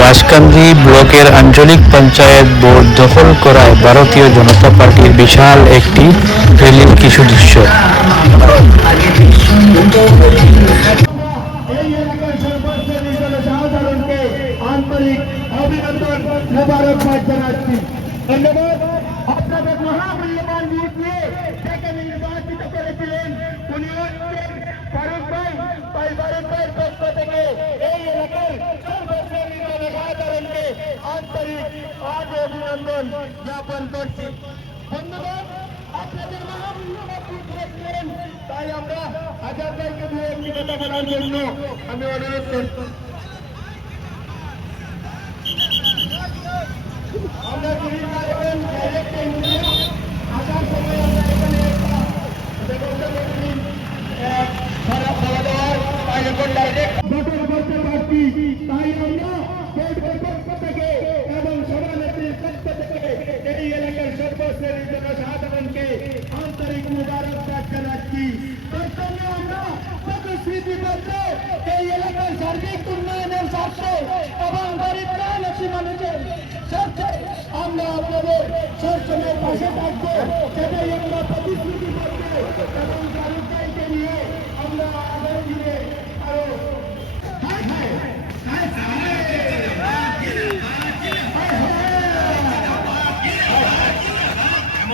বাঁশকান্দি ব্লকের আঞ্চলিক পঞ্চায়েত বোর্ড দখল করায় ভারতীয় জনতা পার্টির বিশাল একটি র্যালির কিছু দৃশ্য। আপনাদের মহামূল্যবান দিয়ে যাকে নির্বাচিত করেছিলেন। উনি আজ অভিনন্দন জ্ঞাপন করছি। ধন্যবাদ আপনাদের দিয়েছিলেন তাই আমরা হাজার ভাইকে দিয়ে একটি কথা বলার জন্য আমি অনুরোধ করছি। আমরা আসার সময় আমরা এখানে ব্যবস্থা খারাপ খাওয়া দাওয়ার তাই আমরা এলাকার সর্বশ্রেণী জনসাধারণকে আন্তরিক মুবারকবাদ জানাচ্ছি তার সঙ্গে আমরা প্রতিশ্রুতিবদ্ধ এই এলাকার সার্বিক উন্নয়নের স্বার্থে এবং গরিব লক্ষ্মী মানুষের স্বার্থে আমরা আপনাদের সবসময় পাশে থাকবো সেটাই আমরা প্রতিশ্রুতিবদ্ধ এবং গাড়িটাইকে নিয়ে আমরা আগামী দিনে আরো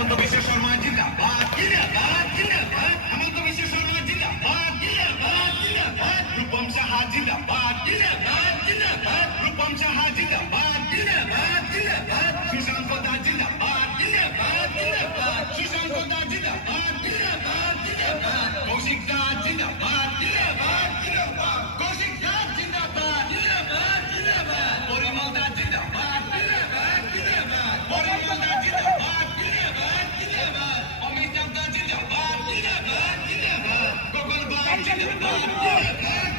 হেমন্ত বিশ্ব শর্মা, জিন্দাবাদ জিন্দাবাদ জিন্দাবাদ। হেমন্ত বিশ্ব শর্মা, জিন্দাবাদ জিন্দাবাদ জিন্দাবাদ। রূপম সাহা, জিন্দাবাদ জিন্দাবাদ জিন্দাবাদ। রূপম সাহা, জিন্দাবাদ জিন্দাবাদ জিন্দাবাদ। সুশান্ত ভাই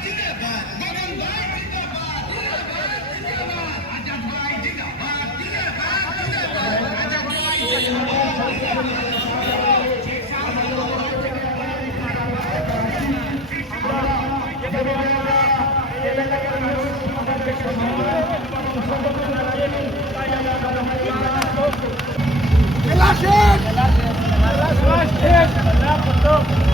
জিন্দাবাদ জিন্দাবাদ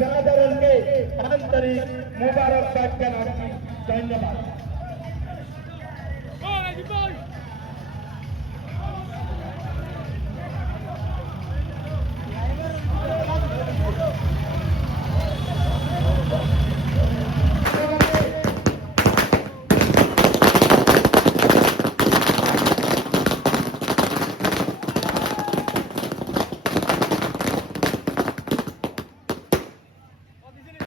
জনসাধারণকে আন্তরিক মুবারকবাদ জানাচ্ছি। ধন্যবাদ।